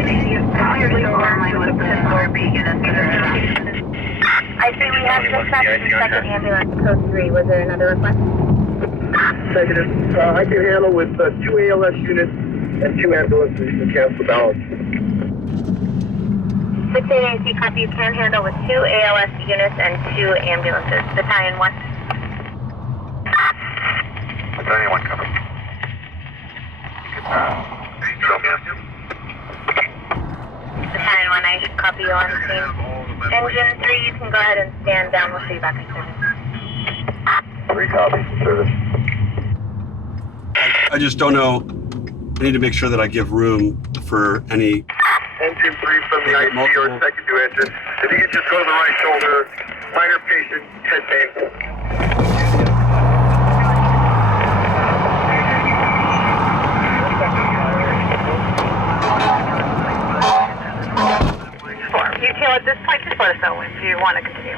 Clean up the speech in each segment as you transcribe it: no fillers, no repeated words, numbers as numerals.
I see we have dispatch in second ambulance, code 3. Was there another request? Negative. I can handle with 2 ALS units and 2 ambulances. You can cancel the balance. 688 copy. You can handle with 2 ALS units and 2 ambulances. Battalion 1. Battalion 1 coming. Battalion 1, I copy you on scene. Engine 3, you can go ahead and stand down. We'll see you back in service. 3 copies, service. I just don't know. I need to make sure that I give room for any. Engine 3 from the IC or second to engine. If you could just go to the right shoulder, minor patient, head pain. You can at this point just let us know if you want to continue.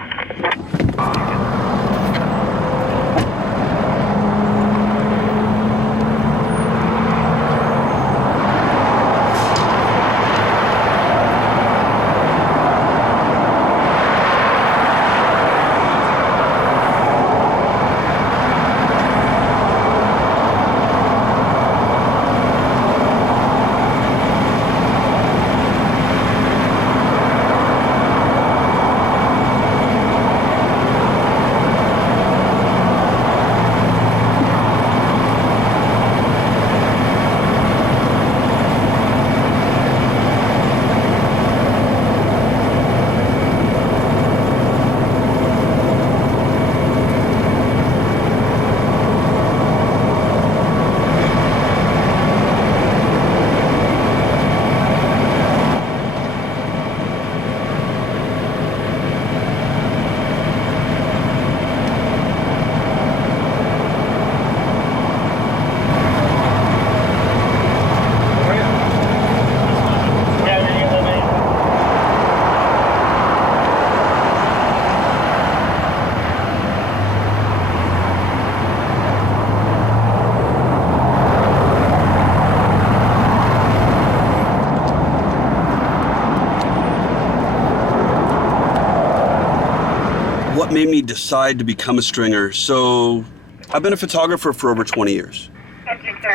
What made me decide to become a stringer? So I've been a photographer for over 20 years.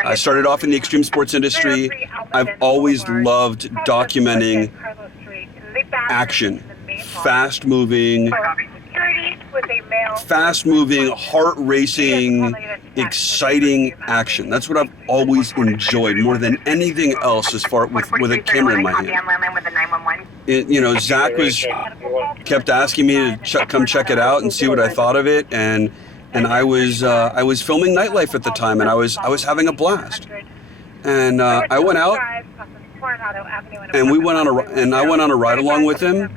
I started off in the extreme sports industry. I've always loved documenting action, fast-moving, heart-racing, exciting action. That's what I've always enjoyed more than anything else as far with a camera in my hand. Zach kept asking me to come check it out and see what I thought of it, and I was filming nightlife at the time, and I was having a blast. And I went out, and I went on a ride along with him,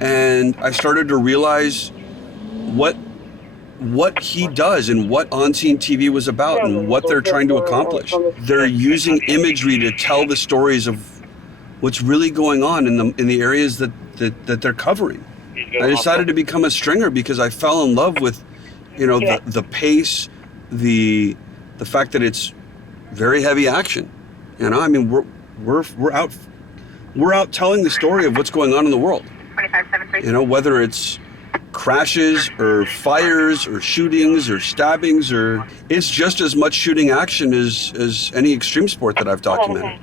and I started to realize what he does and what On-Scene TV was about and what they're trying to accomplish. They're using imagery to tell the stories of what's really going on in the areas that they're covering. I decided to become a stringer because I fell in love with, the pace, the fact that it's very heavy action. We're out telling the story of what's going on in the world. Whether it's crashes or fires or shootings or stabbings, or it's just as much shooting action as any extreme sport that I've documented.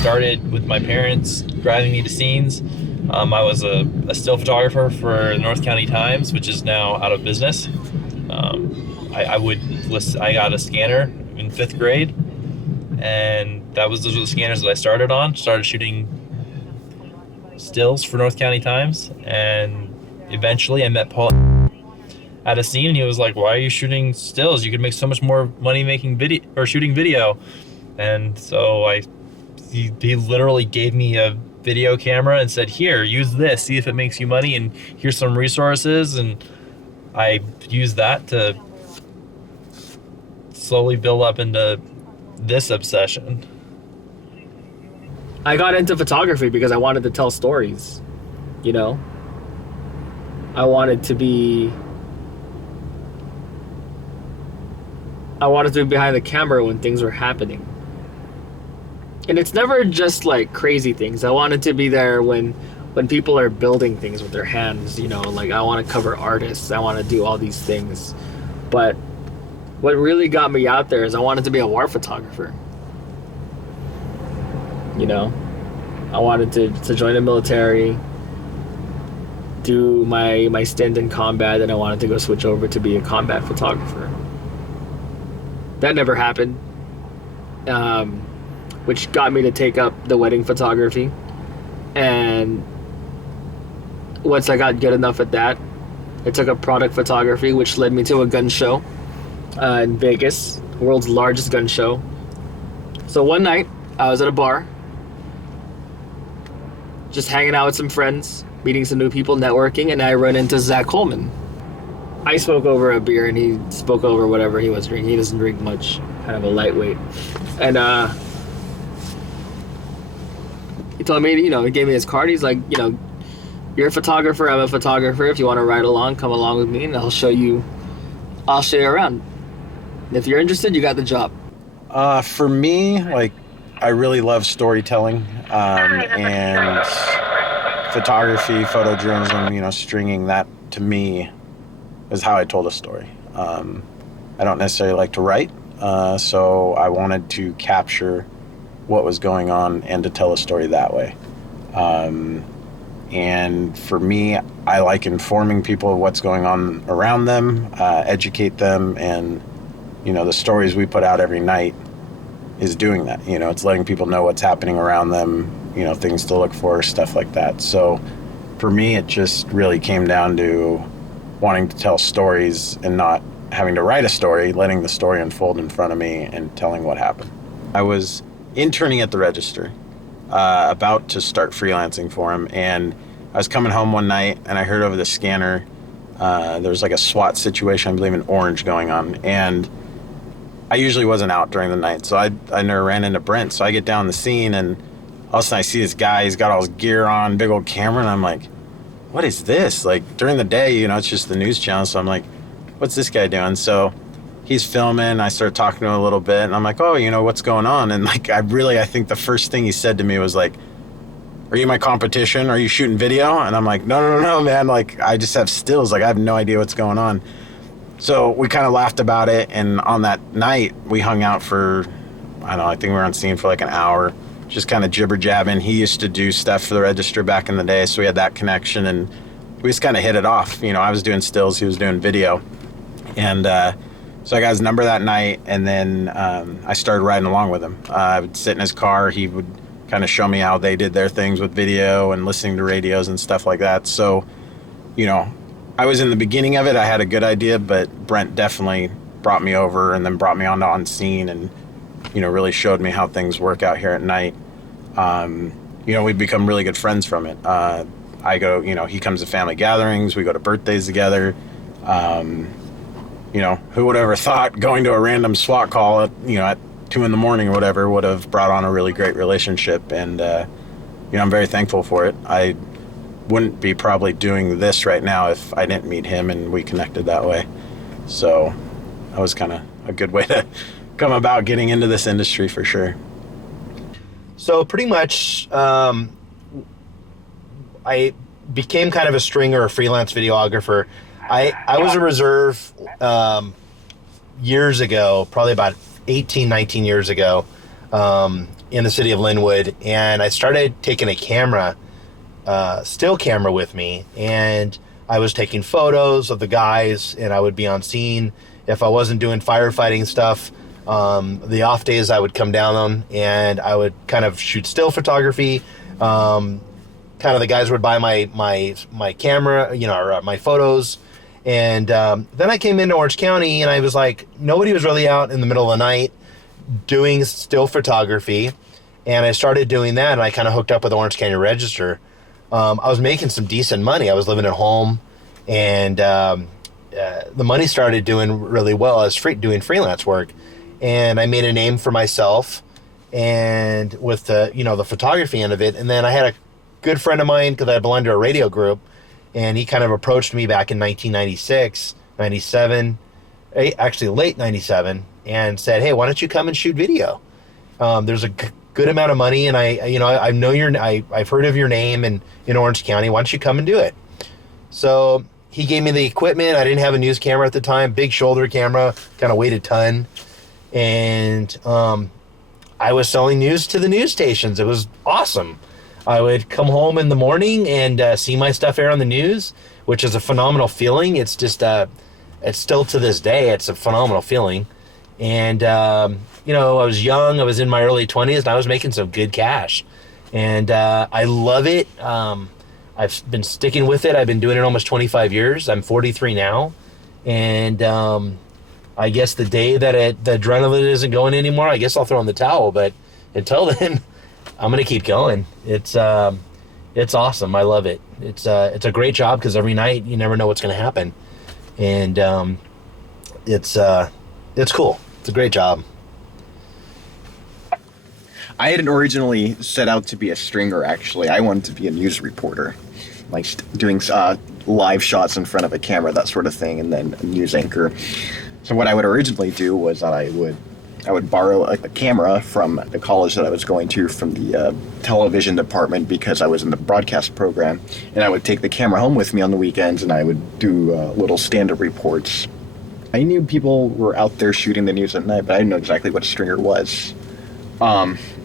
Started with my parents driving me to scenes. I was a still photographer for the North County Times, which is now out of business. I got a scanner in 5th grade, and those were the scanners that I started on. Started shooting stills for North County Times, and eventually I met Paul at a scene, and he was like, "Why are you shooting stills? You could make so much more money making video or shooting video." And so he literally gave me a video camera and said, "Here, use this, see if it makes you money, and here's some resources." And I used that to slowly build up into this obsession. I got into photography because I wanted to tell stories, you know? I wanted to be behind the camera when things were happening. And it's never just like crazy things. I wanted to be there when people are building things with their hands, you know, like I want to cover artists, I want to do all these things. But what really got me out there is I wanted to be a war photographer. You know, I wanted to join the military, do my stint in combat, and I wanted to go switch over to be a combat photographer. That never happened, which got me to take up the wedding photography. And once I got good enough at that, I took up product photography, which led me to a gun show in Vegas, world's largest gun show. So one night, I was at a bar, just hanging out with some friends, meeting some new people, networking, and I run into Zach Coleman. I spoke over a beer, and he spoke over whatever he was drinking. He doesn't drink much, kind of a lightweight. And he told me, you know, he gave me his card. He's like, you know, you're a photographer, I'm a photographer. If you want to ride along, come along with me, and I'll show you around. And if you're interested, you got the job. For me, like, I really love storytelling, and photography, photojournalism, you know, stringing that to me is how I told a story. I don't necessarily like to write, so I wanted to capture what was going on and to tell a story that way. And for me, I like informing people of what's going on around them, educate them, and, you know, the stories we put out every night is doing that. You know, it's letting people know what's happening around them, you know, things to look for, stuff like that. So for me, it just really came down to wanting to tell stories and not having to write a story, letting the story unfold in front of me and telling what happened. I was interning at the Register, about to start freelancing for him, and I was coming home one night and I heard over the scanner there was like a SWAT situation, I believe in Orange, going on, and I usually wasn't out during the night, so I never ran into Brent. So I get down the scene, and all of a sudden I see this guy, he's got all his gear on, big old camera, and I'm like, what is this? Like, during the day, you know, it's just the news channel, so I'm like, what's this guy doing? So he's filming, I started talking to him a little bit, and I'm like, oh, you know, what's going on? And like, I think the first thing he said to me was like, are you my competition? Are you shooting video? And I'm like, no, man, like, I just have stills, like, I have no idea what's going on. So we kind of laughed about it, and on that night, we hung out for, I don't know, I think we were on scene for like an hour, just kind of jibber-jabbing. He used to do stuff for the Register back in the day, so we had that connection, and we just kind of hit it off. You know, I was doing stills, he was doing video. And so I got his number that night, and then I started riding along with him. I would sit in his car, he would kind of show me how they did their things with video and listening to radios and stuff like that. So, you know, I was in the beginning of it, I had a good idea, but Brent definitely brought me over and then brought me on scene and, you know, really showed me how things work out here at night. You know, we've become really good friends from it. I go, you know, he comes to family gatherings, we go to birthdays together. You know, who would ever thought going to a random SWAT call at, you know, at 2 a.m. or whatever would have brought on a really great relationship. And, you know, I'm very thankful for it. I wouldn't be probably doing this right now if I didn't meet him and we connected that way. So that was kind of a good way to come about getting into this industry for sure. So pretty much, I became kind of a stringer, a freelance videographer. I was a reserve years ago, probably about 18, 19 years ago, in the city of Linwood, and I started taking a camera, still camera with me, and I was taking photos of the guys, and I would be on scene. If I wasn't doing firefighting stuff, the off days I would come down on, and I would kind of shoot still photography. Kind of the guys would buy my camera, you know, or my photos. And then I came into Orange County, and I was like, nobody was really out in the middle of the night doing still photography. And I started doing that, and I kind of hooked up with the Orange County Register. I was making some decent money. I was living at home, and the money started doing really well. I was doing freelance work, and I made a name for myself. and with the, you know, the photography end of it. And then I had a good friend of mine, because I belonged to a radio group, and he kind of approached me back in 1996, 97, actually late 97, and said, hey, why don't you come and shoot video? There's a good amount of money, and I know I've heard of your name in Orange County. Why don't you come and do it? So he gave me the equipment. I didn't have a news camera at the time, big shoulder camera, kind of weighed a ton. And I was selling news to the news stations. It was awesome. I would come home in the morning and see my stuff air on the news, which is a phenomenal feeling. It's just, it's still to this day, it's a phenomenal feeling. And, you know, I was young, I was in my early 20s, and I was making some good cash. And I love it. I've been sticking with it. I've been doing it almost 25 years. I'm 43 now. And I guess the day that the adrenaline isn't going anymore, I guess I'll throw in the towel. But until then, I'm going to keep going. It's awesome. I love it. It's a great job, because every night you never know what's going to happen. And it's cool. It's a great job. I hadn't originally set out to be a stringer, actually. I wanted to be a news reporter, like doing live shots in front of a camera, that sort of thing, and then a news anchor. So what I would originally do was that I would borrow a camera from the college that I was going to, from the television department, because I was in the broadcast program, and I would take the camera home with me on the weekends, and I would do little stand-up reports. I knew people were out there shooting the news at night, but I didn't know exactly what a stringer was.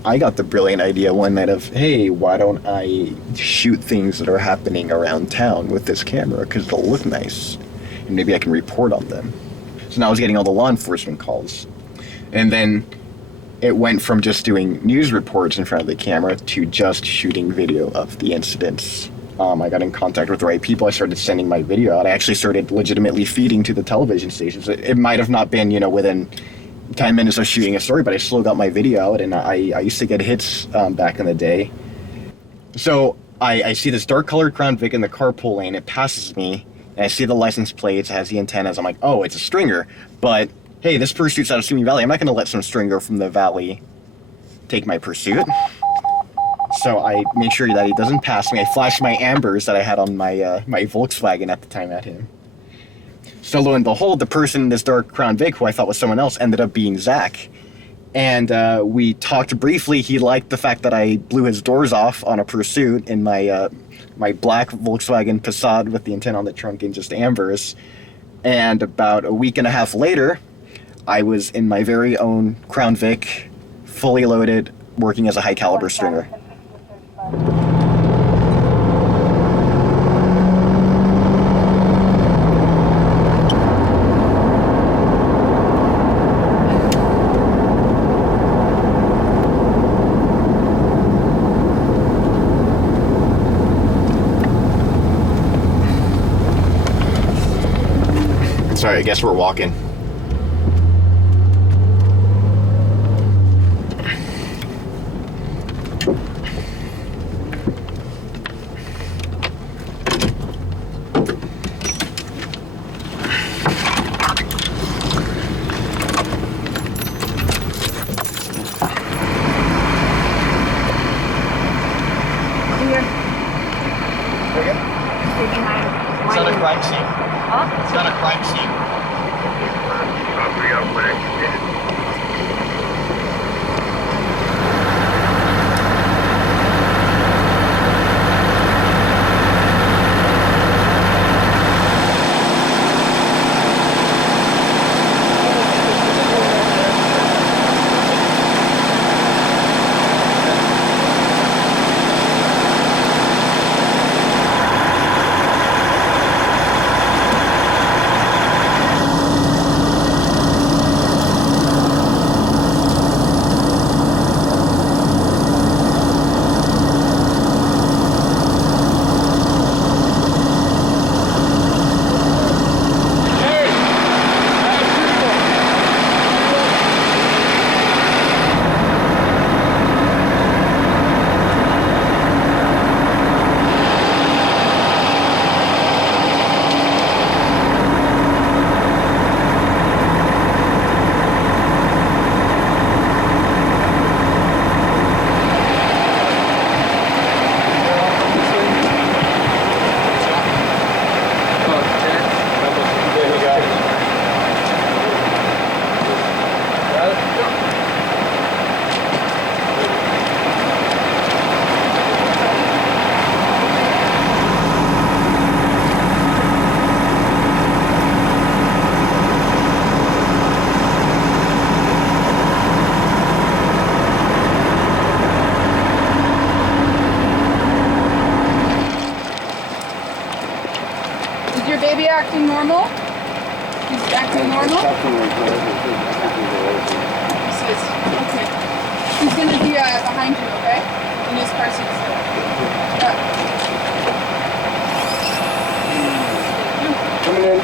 I got the brilliant idea one night of, hey, why don't I shoot things that are happening around town with this camera, because they'll look nice, and maybe I can report on them. So now I was getting all the law enforcement calls. And then it went from just doing news reports in front of the camera to just shooting video of the incidents. I got in contact with the right people. I started sending my video out. I actually started legitimately feeding to the television stations. It might have not been, within 10 minutes of shooting a story, but I still got my video out, and I used to get hits back in the day. So I see this dark colored Crown Vic in the carpool lane. It passes me, and I see the license plates, it has the antennas. I'm like, oh, it's a stringer. But hey, this pursuit's out of Simi Valley. I'm not going to let some stringer from the valley take my pursuit. So I make sure that he doesn't pass me. I flash my ambers that I had on my my Volkswagen at the time at him. So lo and behold, the person in this dark Crown Vic, who I thought was someone else, ended up being Zach. And we talked briefly. He liked the fact that I blew his doors off on a pursuit in my my black Volkswagen Passat with the antenna on the trunk and just ambers. And about a week and a half later, I was in my very own Crown Vic, fully loaded, working as a high caliber stringer. Sorry, I guess we're walking. It's not a crime scene. Huh? It's not a crime scene. baby acting normal? He's acting normal? Okay. He's gonna be behind you, okay? In his car seat still. Yeah. Coming in.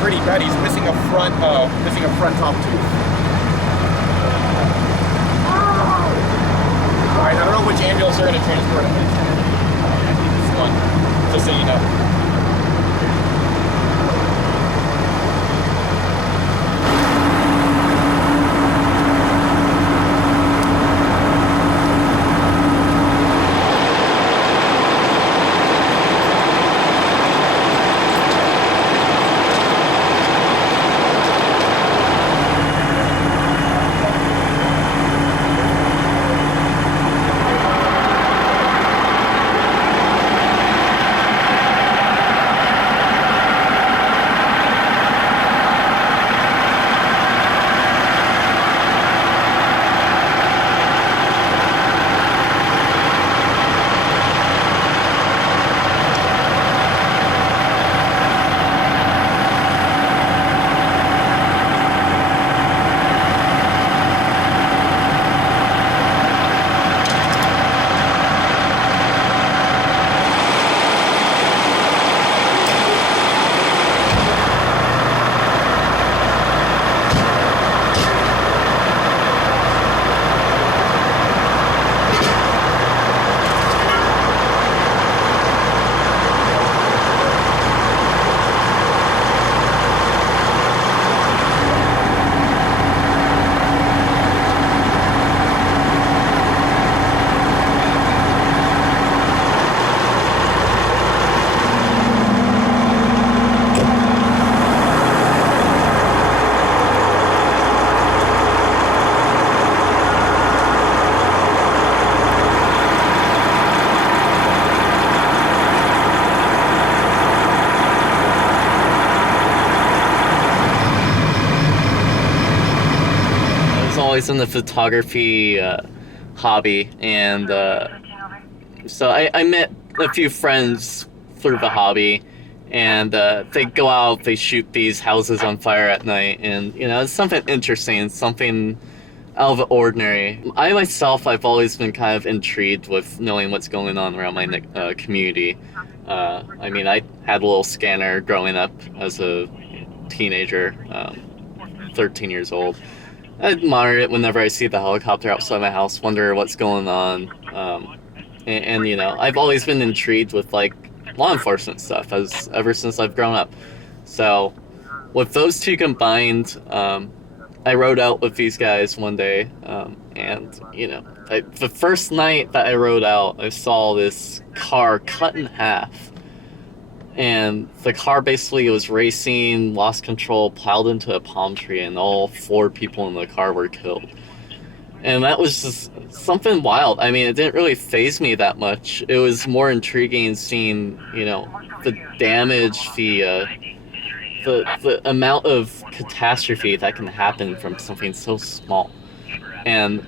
Pretty bad. He's missing a front top tooth. All right, I don't know which ambulance they're going to transport him. I think this one, just so you know. always in the photography hobby, and so I met a few friends through the hobby, and they go out, they shoot these houses on fire at night, and you know, it's something interesting, something out of the ordinary. I myself, I've always been kind of intrigued with knowing what's going on around my community. I mean, I had a little scanner growing up as a teenager, 13 years old. I'd monitor it whenever I see the helicopter outside my house, wonder what's going on. And you know, I've always been intrigued with like law enforcement stuff ever since I've grown up. So with those two combined, I rode out with these guys one day, and you know, the first night that I rode out, I saw this car cut in half, and the car basically was racing, lost control, plowed into a palm tree, and all 4 people in the car were killed. And that was just something wild. I mean, it didn't really faze me that much. It was more intriguing seeing, you know, the damage, the amount of catastrophe that can happen from something so small. And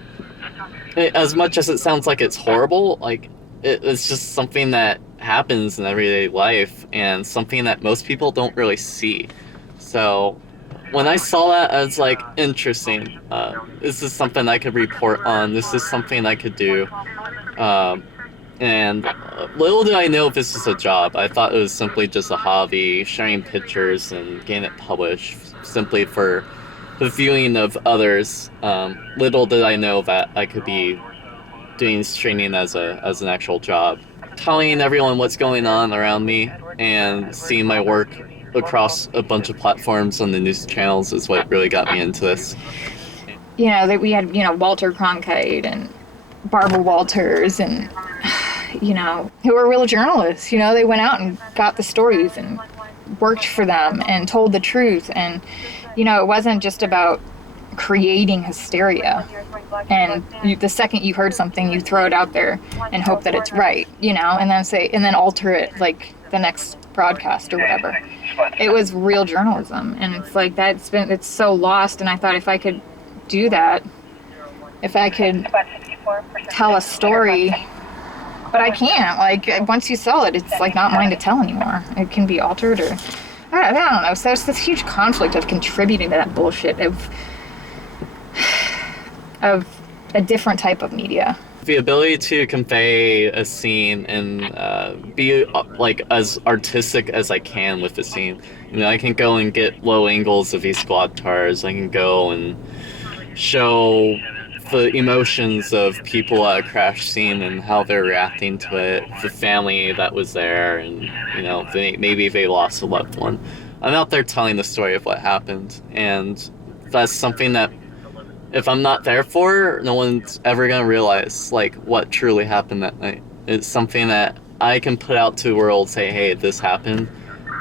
as much as it sounds like it's horrible, like it's just something that happens in everyday life and something that most people don't really see. So when I saw that, I was like, interesting. This is something I could report on. This is something I could do. And little did I know if this was a job. I thought it was simply just a hobby, sharing pictures and getting it published simply for the viewing of others. Little did I know that I could be doing streaming as an actual job. Telling everyone what's going on around me and seeing my work across a bunch of platforms on the news channels is what really got me into this. You know, that we had, you know, Walter Cronkite and Barbara Walters and, you know, who were real journalists. You know, they went out and got the stories and worked for them and told the truth. And, you know, it wasn't just about creating hysteria. And the second you heard something, you throw it out there and hope that it's right, you know, and then alter it like the next broadcast or whatever. It was real journalism, and it's like it's so lost. And I thought if I could do that, if I could tell a story, but I can't. Like, once you sell it, it's like not mine to tell anymore. It can be altered, or I don't know. So it's this huge conflict of contributing to that bullshit of a different type of media. The ability to convey a scene and be like as artistic as I can with the scene. You know, I can go and get low angles of these squad cars. I can go and show the emotions of people at a crash scene and how they're reacting to it, the family that was there, and, you know, maybe they lost a loved one. I'm out there telling the story of what happened, and that's something that if I'm not there for, no one's ever gonna realize like what truly happened that night. It's something that I can put out to the world, say, hey, this happened,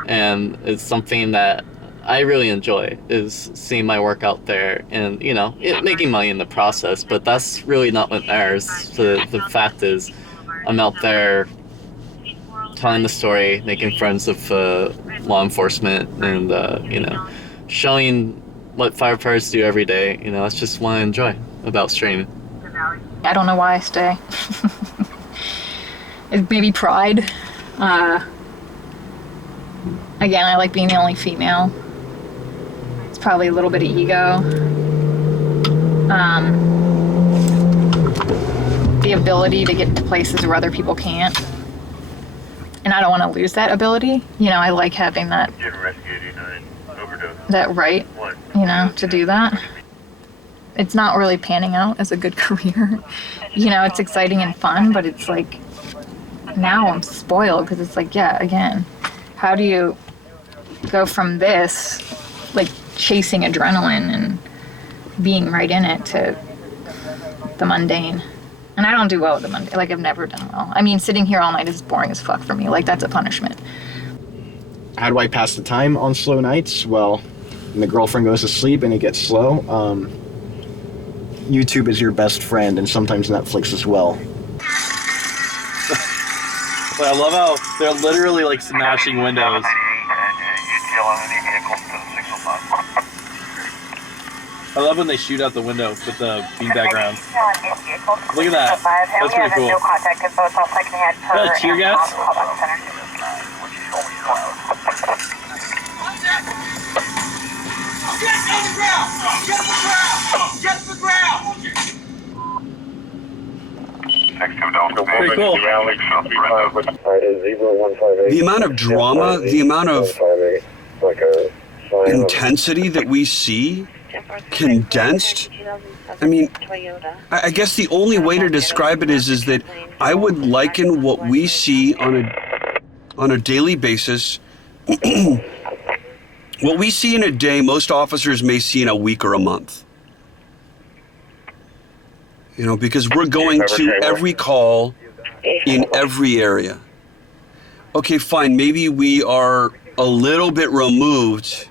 and it's something that I really enjoy, is seeing my work out there and, you know, making money in the process, but that's really not what matters. The fact is, I'm out there telling the story, making friends with law enforcement, and, you know, showing what firefighters do every day. You know, that's just what I enjoy about streaming. I don't know why I stay. It's maybe pride. Again, I like being the only female. It's probably a little bit of ego. The ability to get to places where other people can't. And I don't want to lose that ability. You know, I like having that right, you know, to do that. It's not really panning out as a good career. You know, it's exciting and fun, but it's like, now I'm spoiled because it's like, yeah, again, how do you go from this, like chasing adrenaline and being right in it, to the mundane? And I don't do well with the mundane. Like, I've never done well. I mean, sitting here all night is boring as fuck for me. Like, that's a punishment. How do I pass the time on slow nights? Well, when the girlfriend goes to sleep and it gets slow, YouTube is your best friend, and sometimes Netflix as well. But I love how they're literally like smashing windows. I love when they shoot out the window with the beanbag rounds. Look at that. That's pretty cool. Is that tear gas? Get on the ground! Get on the ground! Get to the ground! Pretty cool. The amount of drama, the amount of intensity that we see condensed. I mean, I guess the only way to describe it is that I would liken what we see on a daily basis. What we see in a day, most officers may see in a week or a month. You know, because we're going to every call in every area. Okay, fine, maybe we are a little bit removed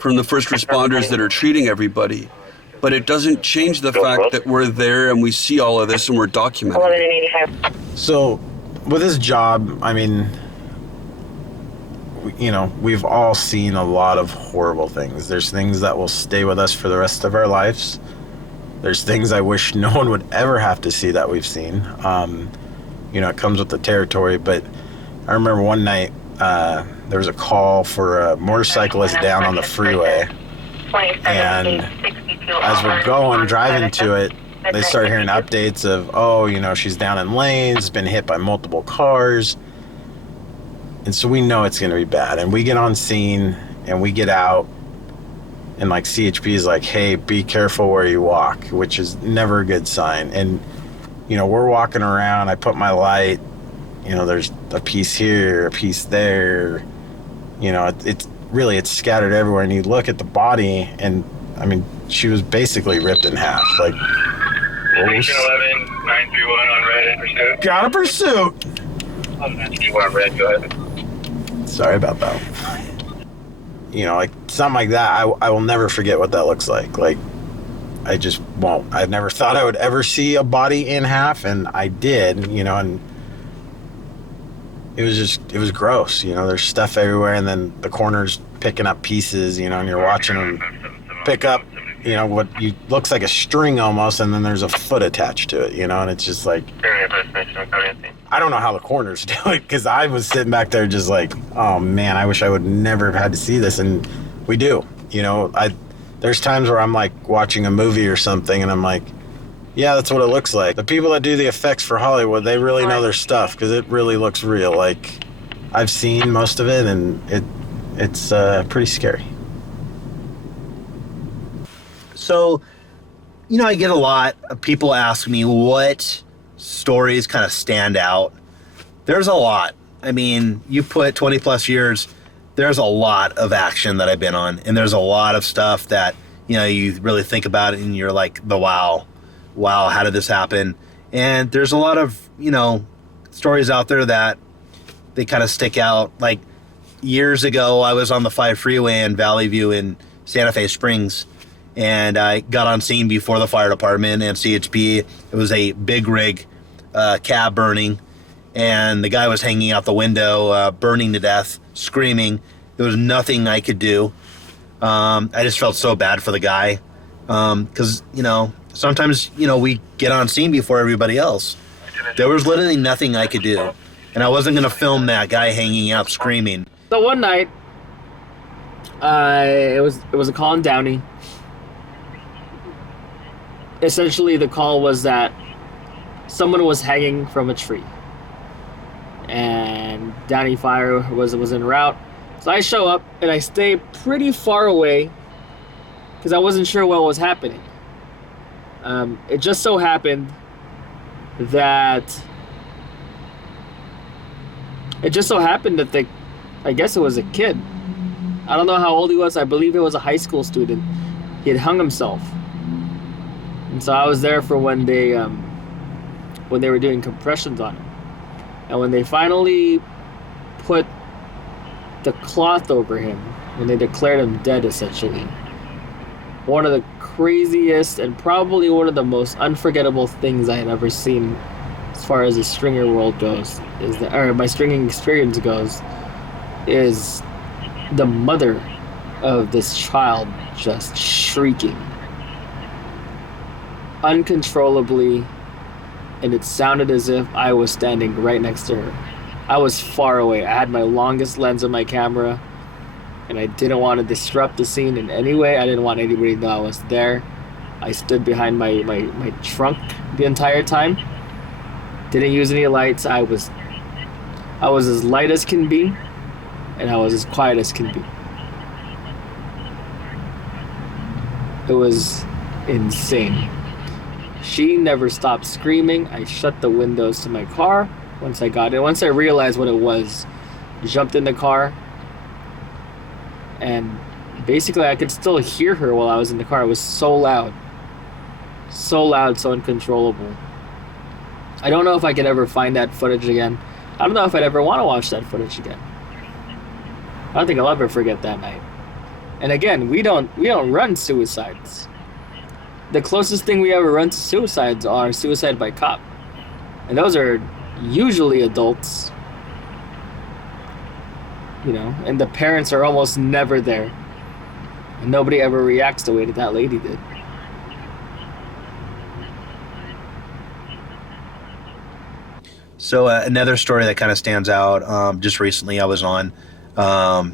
from the first responders that are treating everybody, but it doesn't change the fact that we're there and we see all of this and we're documenting it. So, with this job, I mean, you know, we've all seen a lot of horrible things. There's things that will stay with us for the rest of our lives, There's things I wish no one would ever have to see that we've seen. You know, it comes with the territory, but I remember one night there was a call for a motorcyclist down on the freeway, and as we're driving to it, they start hearing updates of, oh, you know, she's down in lanes, been hit by multiple cars. And so we know it's going to be bad. And we get on scene and we get out, and like CHP is like, hey, be careful where you walk, which is never a good sign. And, you know, we're walking around, I put my light, you know, there's a piece here, a piece there, you know, it's scattered everywhere. And you look at the body, and I mean, she was basically ripped in half. Like, 11, 931 on red in pursuit. Got a pursuit. 931 on red, go ahead. Sorry about that. You know, like something like that, I will never forget what that looks like. Like, I just won't. I've never thought I would ever see a body in half, and I did, you know, and it was gross. You know, there's stuff everywhere, and then the coroner's picking up pieces, you know, and you're watching them pick up, you know, what looks like a string almost, and then there's a foot attached to it, you know, and it's just like, I don't know how the coroners do it, because I was sitting back there just like, oh man, I wish I would never have had to see this. And we do, you know, there's times where I'm like watching a movie or something, and I'm like, yeah, that's what it looks like. The people that do the effects for Hollywood, they really know their stuff, because it really looks real. Like, I've seen most of it, and it's pretty scary. So, you know, I get a lot of people ask me what stories kind of stand out. There's a lot. I mean, you put 20 plus years, there's a lot of action that I've been on, and there's a lot of stuff that, you know, you really think about it and you're like, wow, how did this happen? And there's a lot of, you know, stories out there that they kind of stick out. Like years ago, I was on the 5 freeway in Valley View in Santa Fe Springs, and I got on scene before the fire department and CHP. It was a big rig cab burning, and the guy was hanging out the window, burning to death, screaming. There was nothing I could do. I just felt so bad for the guy, because, you know, sometimes, you know, we get on scene before everybody else. There was literally nothing I could do, and I wasn't going to film that guy hanging out screaming. So one night, it was a call in Downey. Essentially, the call was that someone was hanging from a tree, and Downey Fire was en route. So I show up, and I stay pretty far away because I wasn't sure what was happening. It just so happened that I guess it was a kid. I don't know how old he was. I believe it was a high school student. He had hung himself. And so I was there for when they were doing compressions on him. And when they finally put the cloth over him, when they declared him dead, essentially, one of the craziest and probably one of the most unforgettable things I had ever seen as far as the stringer world goes, my stringing experience goes, is the mother of this child just shrieking uncontrollably, and it sounded as if I was standing right next to her. I was far away. I had my longest lens on my camera, and I didn't want to disrupt the scene in any way. I didn't want anybody to know I was there. I stood behind my trunk the entire time. Didn't use any lights. I was as light as can be, and I was as quiet as can be. It was insane. She never stopped screaming. I shut the windows to my car once I got in. Once I realized what it was, jumped in the car, and basically I could still hear her while I was in the car. It was so loud, so uncontrollable. I don't know if I could ever find that footage again. I don't know if I'd ever want to watch that footage again. I don't think I'll ever forget that night. And again, we don't run suicides. The closest thing we ever run to suicides are suicide by cop. And those are usually adults. You know, and the parents are almost never there. And nobody ever reacts the way that lady did. So another story that kind of stands out. Just recently, I was on a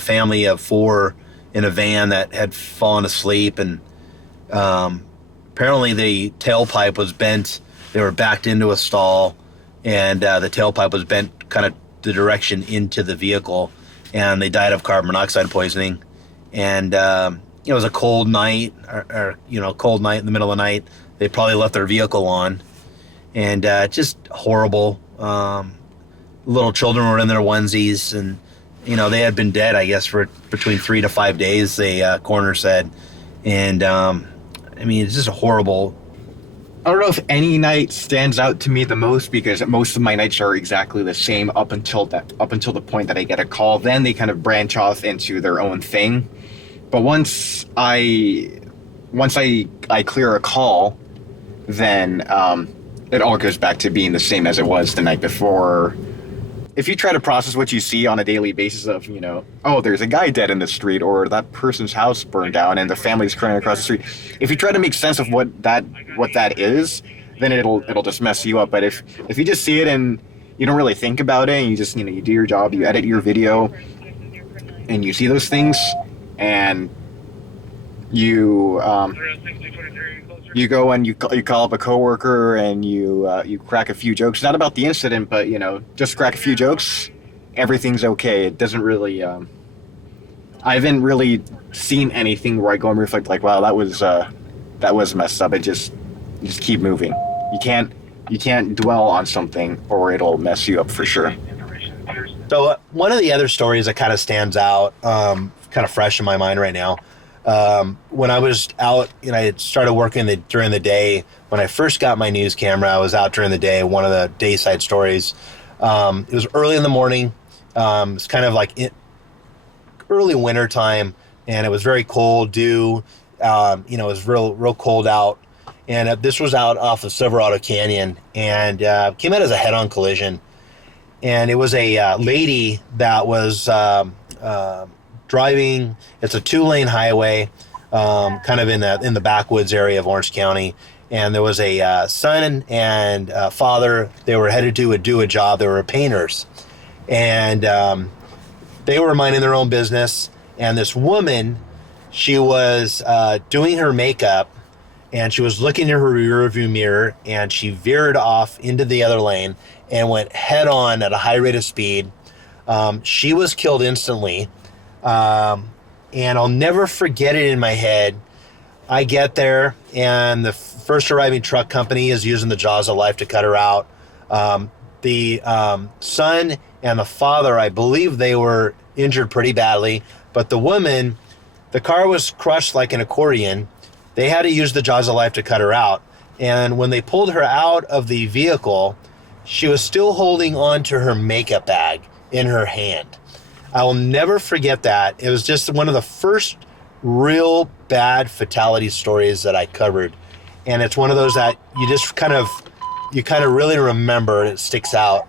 family of 4 in a van that had fallen asleep, and apparently the tailpipe was bent. They were backed into a stall, and the tailpipe was bent kind of the direction into the vehicle, and they died of carbon monoxide poisoning. And it was a cold night, cold night in the middle of the night. They probably left their vehicle on, and just horrible. Little children were in their onesies, and they had been dead, I guess, for between 3 to 5 days, the coroner said. And it's just a horrible. I don't know if any night stands out to me the most, because most of my nights are exactly the same up until the point that I get a call. Then they kind of branch off into their own thing. But once I clear a call, then it all goes back to being the same as it was the night before. If you try to process what you see on a daily basis of, oh, there's a guy dead in the street, or that person's house burned down and the family's crying across the street, if you try to make sense of what that is, then it'll just mess you up. But if you just see it and you don't really think about it, and you just you do your job, you edit your video, and you see those things, and you go and you call up a coworker, and you crack a few jokes, not about the incident, but just crack a few jokes. Everything's okay. It doesn't really. I haven't really seen anything where I go and reflect like, wow, that was messed up. It just keep moving. You can't dwell on something, or it'll mess you up for sure. So one of the other stories that kind of stands out, kind of fresh in my mind right now. When I was out, I had started working during the day. When I first got my news camera, I was out during the day. One of the dayside stories. It was early in the morning. It's kind of like early winter time, and it was very cold. It was real cold out. And this was out off of Silverado Canyon, and came out as a head-on collision. And it was a lady that was driving. It's a 2-lane highway, kind of in the backwoods area of Orange County. And there was a son and father. They were headed to do a job. They were painters, and they were minding their own business. And this woman, she was doing her makeup, and she was looking in her rearview mirror, and she veered off into the other lane and went head on at a high rate of speed. She was killed instantly. And I'll never forget it in my head. I get there, and the first arriving truck company is using the jaws of life to cut her out. The son and the father, I believe they were injured pretty badly, but the woman, the car was crushed like an accordion. They had to use the jaws of life to cut her out. And when they pulled her out of the vehicle, she was still holding on to her makeup bag in her hand. I will never forget that. It was just one of the first real bad fatality stories that I covered. And it's one of those that you just kind of really remember, and it sticks out.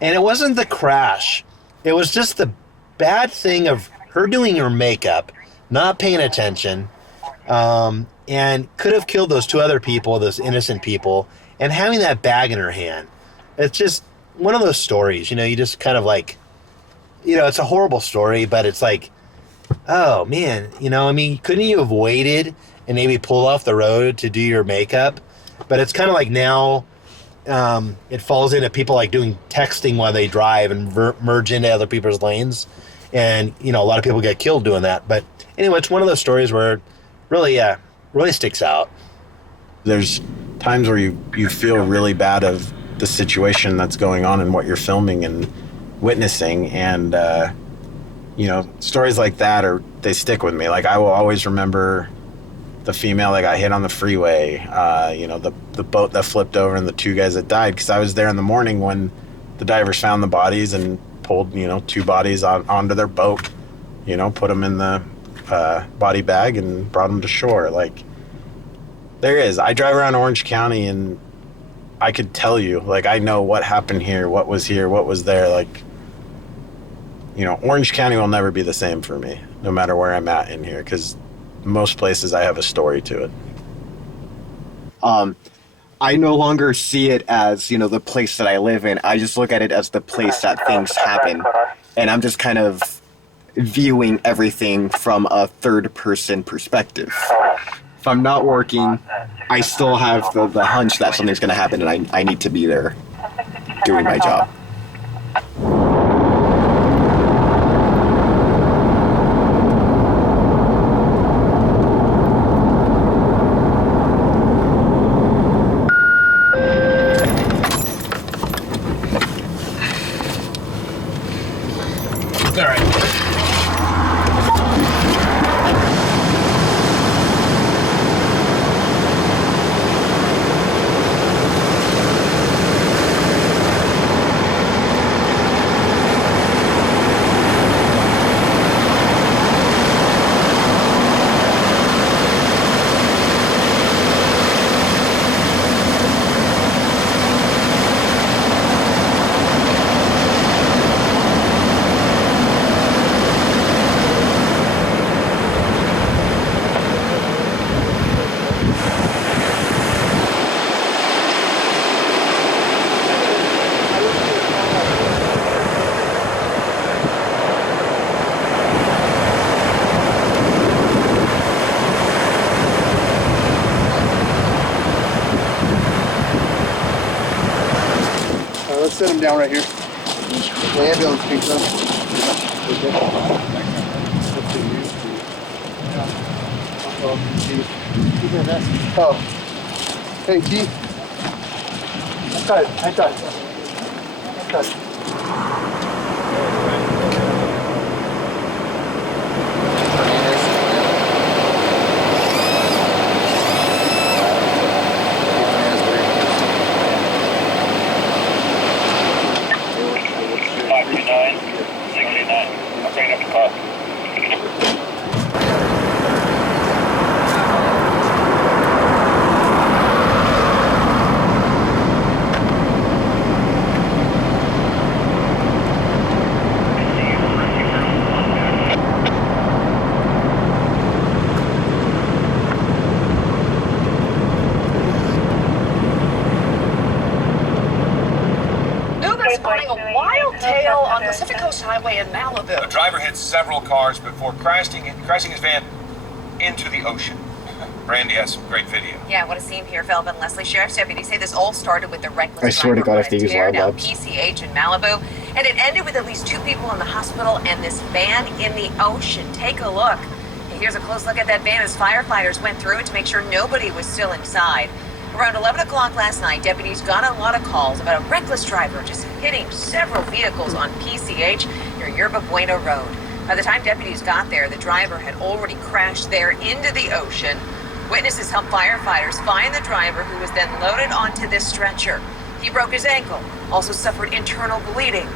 And it wasn't the crash. It was just the bad thing of her doing her makeup, not paying attention, and could have killed those 2 other people, those innocent people, and having that bag in her hand. It's just one of those stories, you just kind of like, it's a horrible story, but it's like, oh man, couldn't you have waited and maybe pull off the road to do your makeup? But it's kind of like now, it falls into people like doing texting while they drive and merge into other people's lanes. And, a lot of people get killed doing that. But anyway, it's one of those stories where it really sticks out. There's times where you feel really bad of the situation that's going on and what you're filming and witnessing, and stories like that they stick with me. Like, I will always remember the female that got hit on the freeway, the boat that flipped over, and the 2 guys that died, because I was there in the morning when the divers found the bodies and pulled 2 bodies onto their boat, put them in the body bag and brought them to shore. Like, I drive around Orange County, and I could tell you, like, I know what happened here, what was there. Like, Orange County will never be the same for me, no matter where I'm at in here, because most places I have a story to it. I no longer see it as, you know, the place that I live in. I just look at it as the place that things happen. And I'm just kind of viewing everything from a third-person perspective. If I'm not working, I still have the hunch that something's going to happen, and I need to be there doing my job. All right. Let's set him down right here. The ambulance picks up. Oh. Hey, Keith. I thought. Running a wild tale on Pacific Coast Highway in Malibu. The driver hit several cars before crashing his van into the ocean. Brandy has some great video. Yeah, what a scene here, Philip and Leslie. Sheriff's deputies say this all started with the reckless I swear to God, if they use loud down labs. PCH in Malibu, and it ended with at least 2 people in the hospital and this van in the ocean. Take a look. Here's a close look at that van as firefighters went through it to make sure nobody was still inside. Around 11 o'clock last night, deputies got a lot of calls about a reckless driver just hitting several vehicles on PCH near Yerba Buena Road. By the time deputies got there, the driver had already crashed there into the ocean. Witnesses helped firefighters find the driver, who was then loaded onto this stretcher. He broke his ankle, also suffered internal bleeding.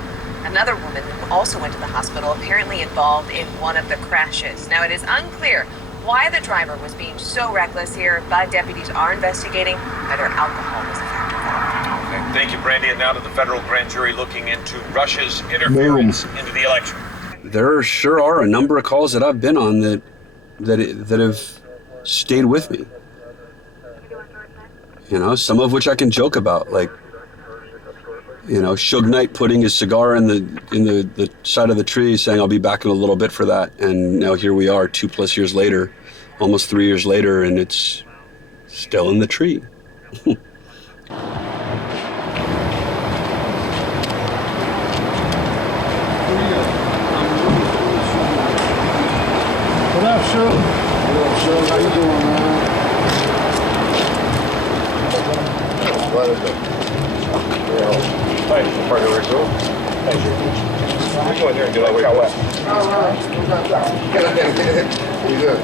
Another woman who also went to the hospital apparently involved in one of the crashes. Now, it is unclear why the driver was being so reckless here, but deputies are investigating whether alcohol was a factor. Okay, thank you, Brandy. And now to the federal grand jury looking into Russia's interference into the election. There sure are a number of calls that I've been on that have stayed with me. You know, some of which I can joke about, like, you know, Suge Knight putting his cigar in the side of the tree, saying I'll be back in a little bit for that, and now here we are 2+ years later, almost 3 years later, and it's still in the tree. What up, Shug? What up, Shug? How you doing, man? What is it? Hi, part of Rick. Thank you. We go in there and do like what? All right. You good?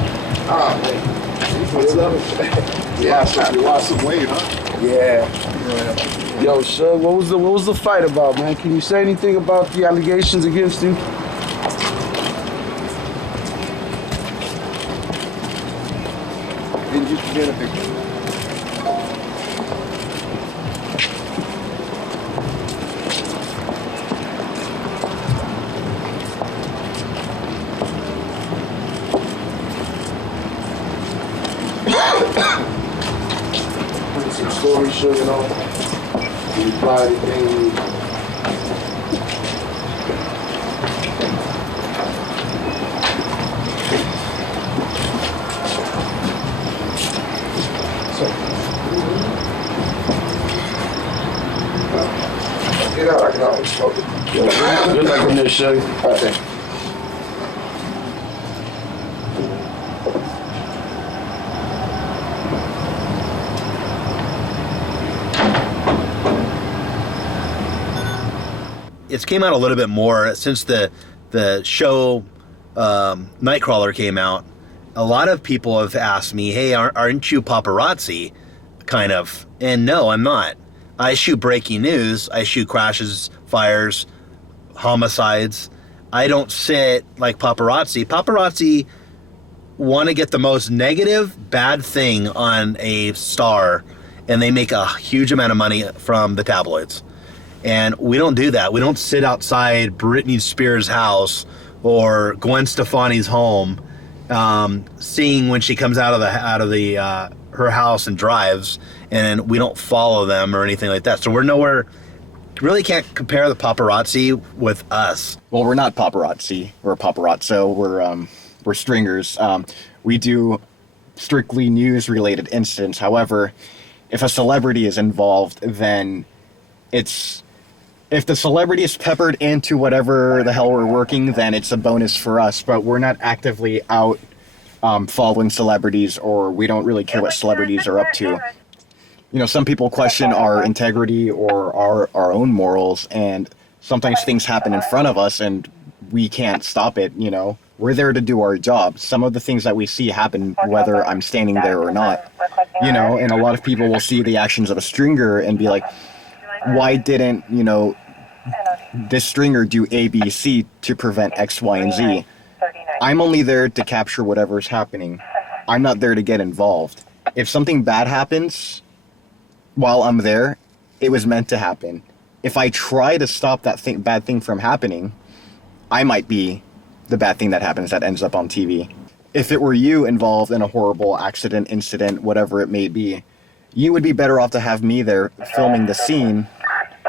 What's up? You lost some weight, huh? Yeah. Yo, Shug, what was the fight about, man? Can you say anything about the allegations against you? Didn't you forget a big story, sure, you know. You reply anything. Get out, I can always smoke it. Good luck in there, Shuggy. All right, thank you. It's came out a little bit more since the show Nightcrawler came out. A lot of people have asked me, "Hey, aren't you paparazzi?" Kind of. And no, I'm not. I shoot breaking news. I shoot crashes, fires, homicides. I don't sit like paparazzi. Paparazzi want to get the most negative, bad thing on a star, and they make a huge amount of money from the tabloids. And we don't do that. We don't sit outside Britney Spears' house or Gwen Stefani's home, seeing when she comes out of her house and drives, and we don't follow them or anything like that. So we're nowhere. Really can't compare the paparazzi with us. Well, we're not paparazzi. We're paparazzo. We're stringers. We do strictly news-related incidents. However, if a celebrity is involved, then if the celebrity is peppered into whatever the hell we're working, then it's a bonus for us. But we're not actively out following celebrities, or we don't really care what celebrities are up to. You know, some people question our integrity or our own morals, and sometimes things happen in front of us and we can't stop it, you know. We're there to do our job. Some of the things that we see happen whether I'm standing there or not, you know, and a lot of people will see the actions of a stringer and be like, why didn't, you know, this stringer do A, B, C to prevent X, Y, and Z? I'm only there to capture whatever's happening. I'm not there to get involved. If something bad happens while I'm there, it was meant to happen. If I try to stop that bad thing from happening, I might be the bad thing that happens that ends up on TV. If it were you involved in a horrible accident, incident, whatever it may be, you would be better off to have me there filming the scene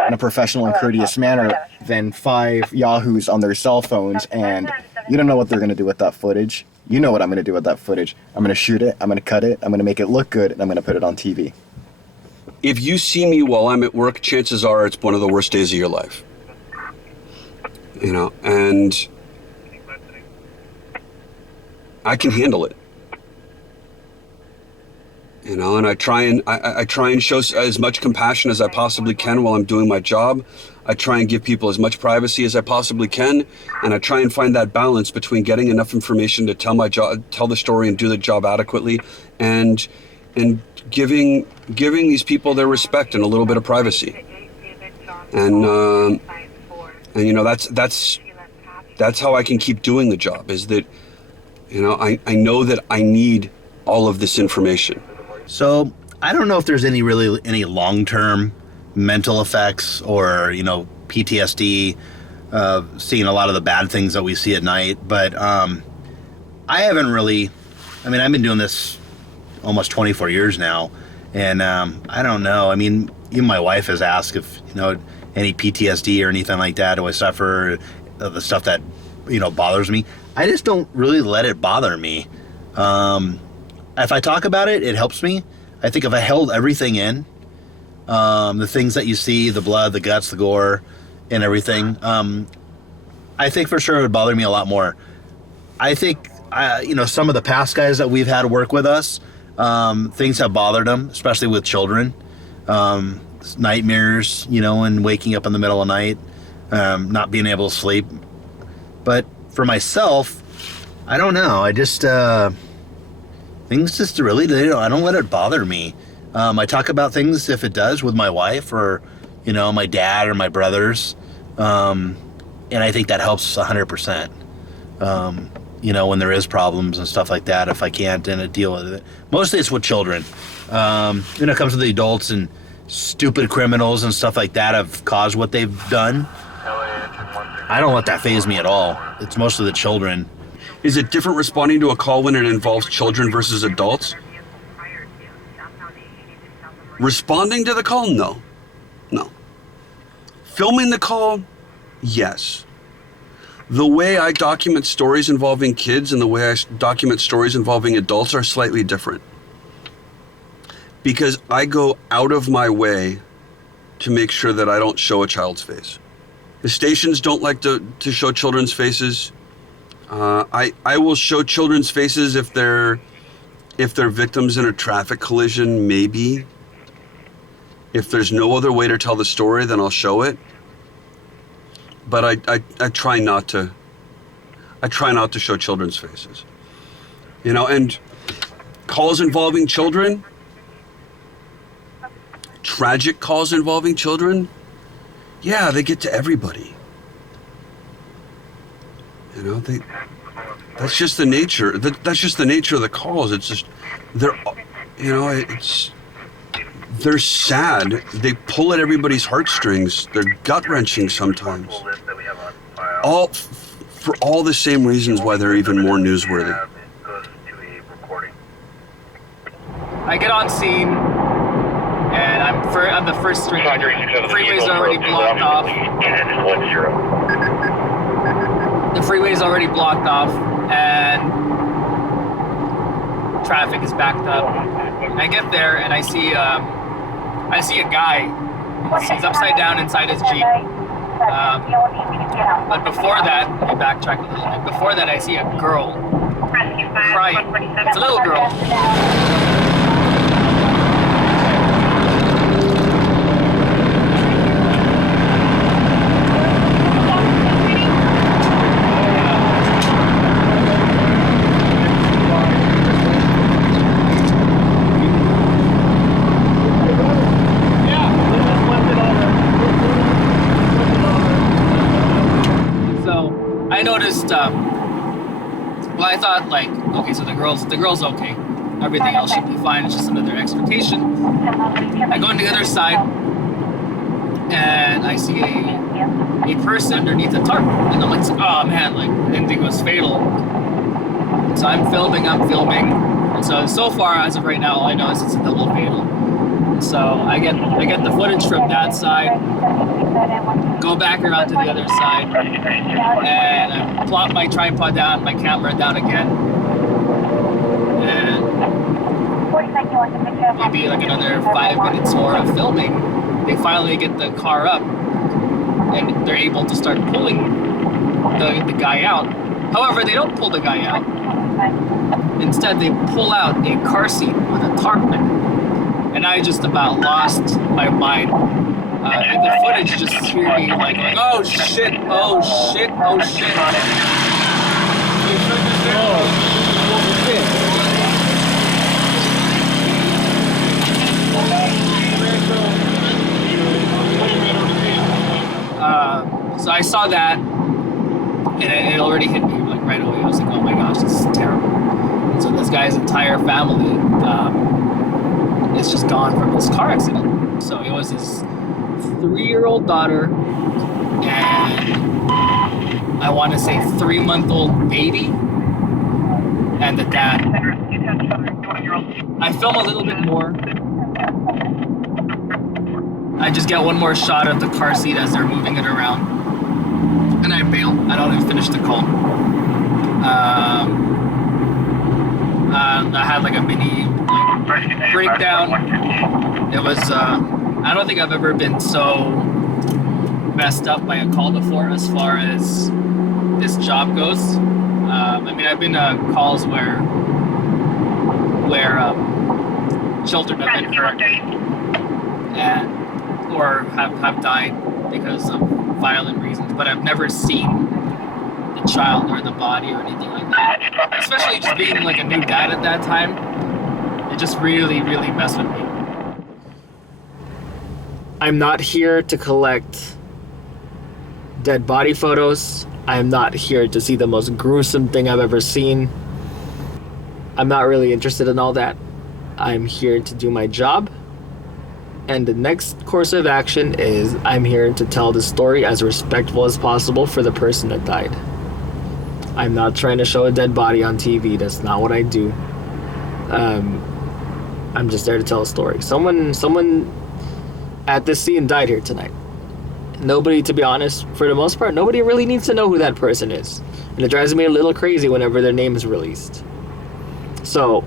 in a professional and courteous manner than 5 yahoos on their cell phones, and you don't know what they're going to do with that footage. You know what I'm going to do with that footage. I'm going to shoot it, I'm going to cut it, I'm going to make it look good, and I'm going to put it on TV. If you see me while I'm at work, chances are it's one of the worst days of your life. You know, and I can handle it. You know, and I try and show as much compassion as I possibly can while I'm doing my job. I try and give people as much privacy as I possibly can, and I try and find that balance between getting enough information to tell the story and do the job adequately, and giving these people their respect and a little bit of privacy. And you know, that's how I can keep doing the job, is that, you know, I know that I need all of this information. So I don't know if there's any long-term mental effects or, you know, PTSD, seeing a lot of the bad things that we see at night. But I haven't really, I mean, I've been doing this almost 24 years now. And I don't know. I mean, even my wife has asked if, you know, any PTSD or anything like that. Do I suffer the stuff that, you know, bothers me? I just don't really let it bother me. If I talk about it, it helps me. I think if I held everything in, the things that you see, the blood, the guts, the gore, and everything, I think for sure it would bother me a lot more. I think, you know, some of the past guys that we've had work with us, things have bothered them, especially with children. Nightmares, you know, and waking up in the middle of the night, not being able to sleep. But for myself, I don't know. I just, things just really, I don't let it bother me. I talk about things if it does with my wife or, you know, my dad or my brothers. And I think that helps 100%. You know, when there is problems and stuff like that, if I can't deal with it. Mostly it's with children. When it comes to the adults and stupid criminals and stuff like that have caused what they've done, I don't let that faze me at all. It's mostly the children. Is it different responding to a call when it involves children versus adults? Responding to the call? No. Filming the call? Yes. The way I document stories involving kids and the way I document stories involving adults are slightly different. Because I go out of my way to make sure that I don't show a child's face. The stations don't like to show children's faces. I will show children's faces if they're victims in a traffic collision, maybe. If there's no other way to tell the story, then I'll show it. But I try not to. I try not to show children's faces. You know, and calls involving children, tragic calls involving children, yeah, they get to everybody. You know, that's just the nature. That's just the nature of the calls. It's just they're sad. They pull at everybody's heartstrings. They're gut-wrenching sometimes. For all the same reasons why they're even more newsworthy. I get on scene, and I'm the first string. The freeway's already blocked off. The freeway's already blocked off, and traffic is backed up. I get there, and I see a guy. He's upside down inside his Jeep. But before that, let me backtrack a little bit. Before that, I see a girl crying. It's a little girl. I noticed, well, I thought, like, okay, so the girl's okay. Everything else should be fine. It's just another extrication. I go on the other side, and I see a person underneath a tarp. And I'm like, oh, man, like, I didn't think it was fatal. So I'm filming. And so far, as of right now, all I know is it's a double fatal. So I get the footage from that side, go back around to the other side, and I plop my tripod down, my camera down again, and maybe like another 5 minutes more of filming, they finally get the car up, and they're able to start pulling the guy out. However, they don't pull the guy out. Instead, they pull out a car seat with a tarp in it. And I just about lost my mind. And the footage just hear me like, oh shit, oh shit, oh shit. So I saw that, and it already hit me like right away. I was like, oh my gosh, this is terrible. And so this guy's entire family is just gone from this car accident. So it was his 3-year-old daughter and I want to say 3-month-old baby and the dad. I film a little bit more. I just get one more shot of the car seat as they're moving it around. And I bail. I don't even finish the call. I had like a mini breakdown. It was, I don't think I've ever been so messed up by a call before as far as this job goes. I mean, I've been calls where children have been hurt and or have died because of violent reasons, but I've never seen the child or the body or anything like that. Especially just being like a new dad at that time, it just really, really messed with me. I'm not here to collect dead body photos. I'm not here to see the most gruesome thing I've ever seen. I'm not really interested in all that. I'm here to do my job. And the next course of action is I'm here to tell the story as respectful as possible for the person that died. I'm not trying to show a dead body on TV. That's not what I do. I'm just there to tell a story. Someone at this scene died here tonight. Nobody, to be honest, for the most part, nobody really needs to know who that person is. And it drives me a little crazy whenever their name is released. So,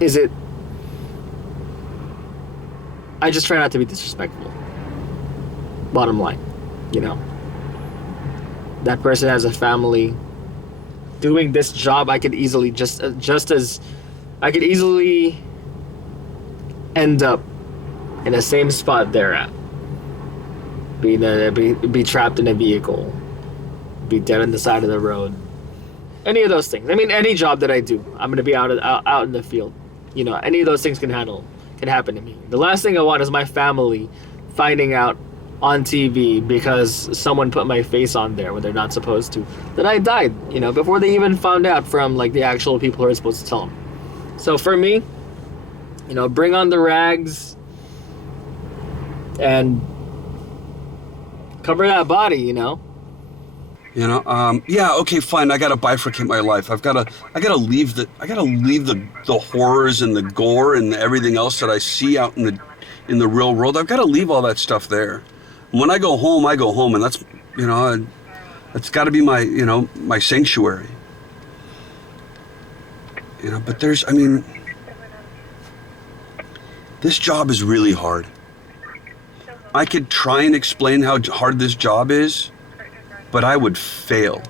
is it... I just try not to be disrespectful. Bottom line, you know. That person has a family. Doing this job, I could easily I could easily end up in the same spot they're at. Be trapped in a vehicle. Be dead on the side of the road. Any of those things. I mean, any job that I do, I'm gonna be out in the field. You know, any of those things can happen to me. The last thing I want is my family finding out on TV because someone put my face on there when they're not supposed to, that I died, you know, before they even found out from like the actual people who are supposed to tell them. So for me, you know, bring on the rags and cover that body, you know. You know, yeah, okay, fine. I gotta bifurcate my life. I gotta leave the horrors and the gore and everything else that I see out in the real world. I've got to leave all that stuff there. When I go home, and that's, you know, that's got to be my, you know, my sanctuary. You know, but I mean, this job is really hard. I could try and explain how hard this job is, but I would fail.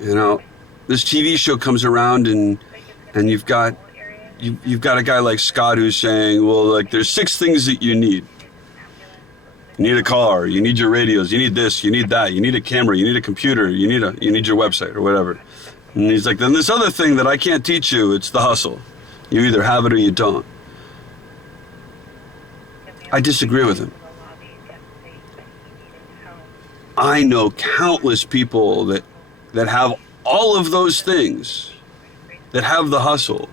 You know, this TV show comes around and you've got a guy like Scott who's saying, well, like, there's 6 things that you need. You need a car, you need your radios, you need this, you need that, you need a camera, you need a computer, you need your website or whatever. And he's like, then this other thing that I can't teach you, it's the hustle. You either have it or you don't. I disagree with him. I know countless people that have all of those things, that have the hustle,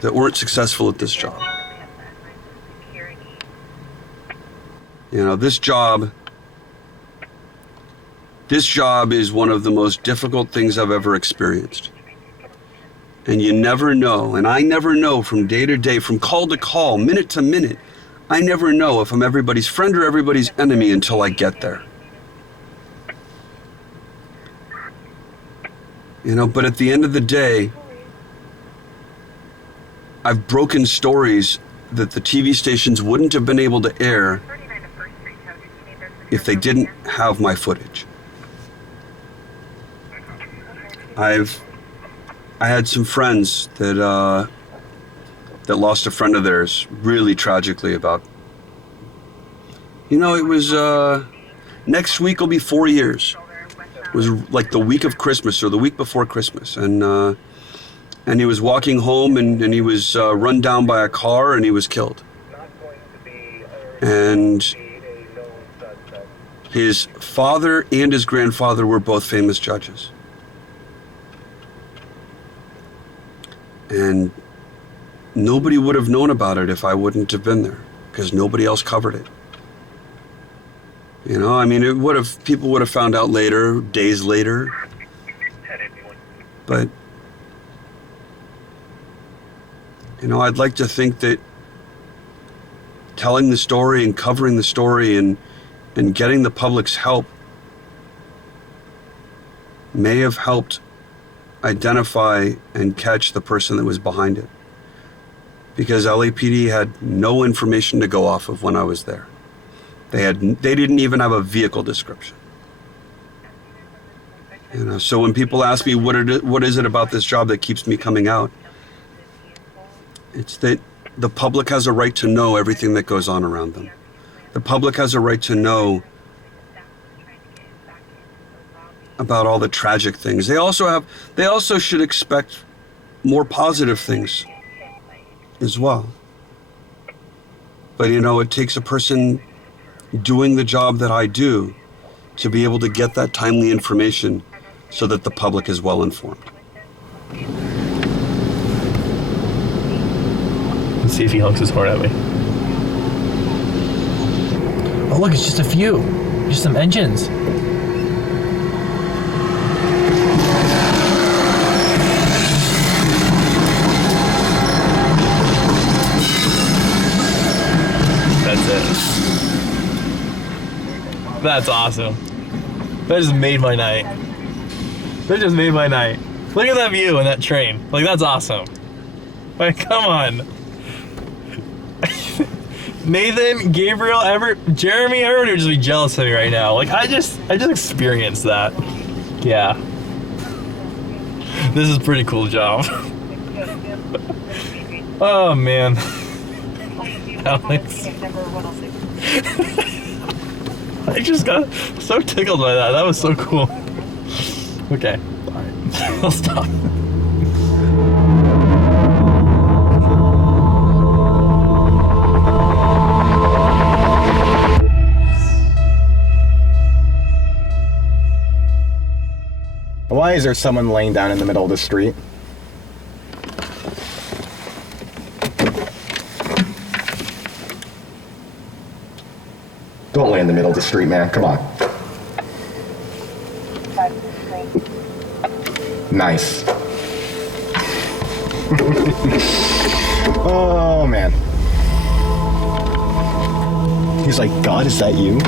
that weren't successful at this job. You know, this job is one of the most difficult things I've ever experienced. And you never know, and I never know from day to day, from call to call, minute to minute, I never know if I'm everybody's friend or everybody's enemy until I get there. You know, but at the end of the day, I've broken stories that the TV stations wouldn't have been able to air if they didn't have my footage. I had some friends that lost a friend of theirs really tragically about, you know, it was, next week will be 4 years. It was like the week of Christmas or the week before Christmas. And he was walking home and he was run down by a car and he was killed. And his father and his grandfather were both famous judges. And nobody would have known about it if I wouldn't have been there, because nobody else covered it. You know, I mean, people would have found out later, days later. But, you know, I'd like to think that telling the story and covering the story and getting the public's help may have helped identify and catch the person that was behind it. Because LAPD had no information to go off of when I was there. They didn't even have a vehicle description. You know, so when people ask me what is it about this job that keeps me coming out, it's that the public has a right to know everything that goes on around them. The public has a right to know about all the tragic things. They also should expect more positive things as well. But you know, it takes a person doing the job that I do to be able to get that timely information so that the public is well informed. Let's see if he honks his horn at me. Oh, look, it's just a few. Just some engines. That's awesome. That just made my night. That just made my night. Look at that view in that train. Like, that's awesome. Like, come on. Nathan, Gabriel, Jeremy, everybody would just be jealous of me right now. Like, I just experienced that. Yeah. This is a pretty cool job. Oh, man. Alex. I just got so tickled by that. That was so cool. Okay. Alright. I'll stop. Why is there someone laying down in the middle of the street? Don't lay in the middle of the street, man. Come on. Nice. Oh, man. He's like, God, is that you?